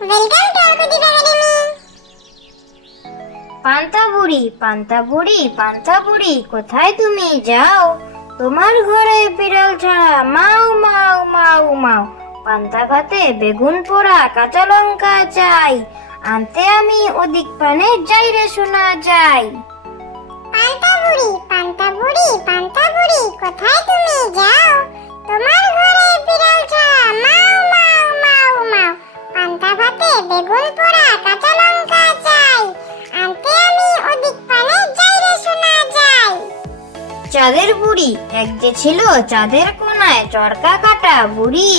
Welcome to আকুদীপ academy. পান্তা বুড়ি, পান্তা বুড়ি, পান্তা বুড়ি, কোথায় তুমি যাও? তোমার ঘরে বিড়াল ছাড়া মাও মাও মাও মাও। পান্তা ভাতে বেগুন পোড়া কাঁচা লঙ্কা চাই, আনতে আমি ওদিক পানে যাই রে শোনা যাই। পান্তা বুড়ি, পান্তা বুড়ি, পান্তা বুড়ি, কোথায় তুমি যাও? তোমার ঘরে বিড়াল ছাড়া মাও মাও মাও মাও। পান্তা ভাতে বেগুন পোড়া কাঁচা লঙ্কা চাই, আনতে আমি ওদিক পানে যাই রে শোনা যাই। চাঁদের বুড়ি, এক যে ছিল চাঁদের কোনায় চরকা কাটা বুড়ি,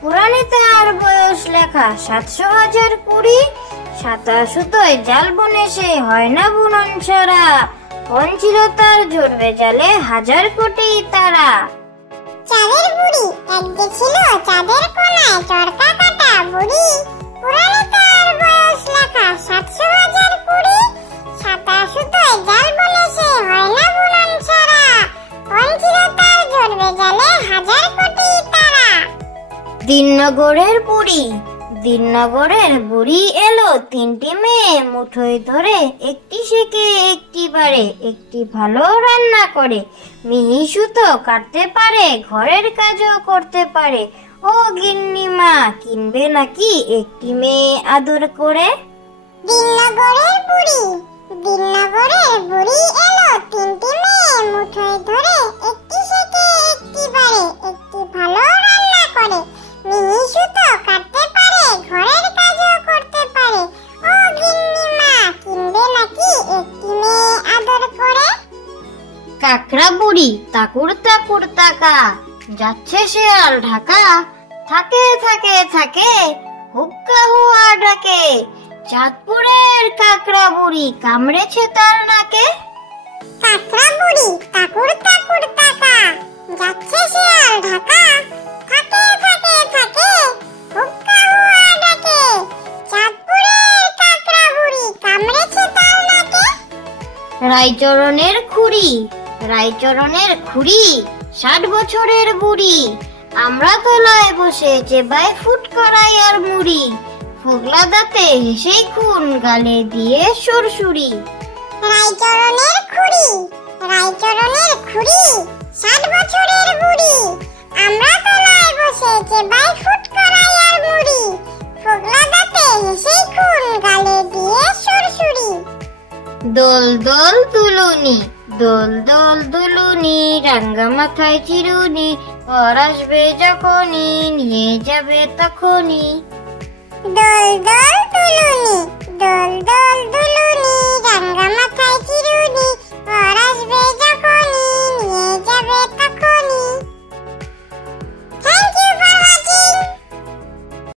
পুরাণে তার বয়স লেখা ৭০০,০২০। সাতা সুতোয় জাল বনে সে হয় না বুনন ছাড়া, কোন ছিল তার ঝরবে জালে ১০০০ কোটি তারা। চাঁদের বুড়ি, এক যে ছিল চাঁদের কোনায় চরকা কাটা বুড়ি, পুরাণে তার বয়স লেখা ৭০০,০২০। সাতা সুতোয় জাল বনে সে হয় না বুনন ছাড়া, কোন ছিল তার ঝরবে জালে ১০০০ কোটি তারা। দিননগরের বুড়ি, দিননগরের বুড়ি এলো, তিনটি মেয়ে মুঠোয় ধরে, একটি শেখে একটি পারে, একটি ভালো রান্না করে, মিহি সুতো কাটতে পারে, ঘরের কাজও করতে পারে। ও গিন্নিমা, কিনবে নাকি একটি মেয়ে আদর করে? দিননগরের বুড়ি, দিননগরের বুড়ি এলো, তিনটি মেয়ে মুঠোয় ধরে, একটি শেখে একটি পারে, একটি ভালো রান্না করে, মিহি সুতো কাটতে পারে, ঘরের কাজও করতে পারে। ও গিন্নিমা, কিনবে নাকি একটি মেয়ে আদর করে? কাকড়া বুড়ি, তাকুর তাকুর তাকা, যাচ্ছে শেয়াল ঢাকা, থাকে থাকে থাকে, হুক্কা হুয়া ডাকে, চাঁদপুরের কাকড়া বুড়ি কামড়েছে তার নাকে। কাকড়া বুড়ি, তাকুর তাকুর তাকা, যাচ্ছে শেয়াল ঢাকা, থাকে থাকে থাকে, হুক্কা হুয়া ডাকে, চাঁদপুরের কাকড়া বুড়ি কামড়েছে তার নাকে। রায়চরণের খুড়ি, রায়চরণের খুড়ি ৬০ বছরের বুড়ি, আমরা তলায় বসে চেবায় ফুট করাই আর মুড়ি, ফোগলা দাঁতে হেসেই খুন গালে দিয়ে সুরসুরি। রায়চরণের খুড়ি, রায়চরণের খুড়ি ৬০ বছরের বুড়ি, আমরা তলায় বসে চেবাই ফুট করাই আর মুড়ি, ফোগলা দাঁতে হেসেই খুন গালে দিয়ে সুরসুরি। দোল দোল দুলুনি, দোল দোল দুলুনি, রাঙ্গা মাথায় চিরুনি, পর আসবে যখনই নিয়ে যাবে তখনই। দোল দোল দুলুনি,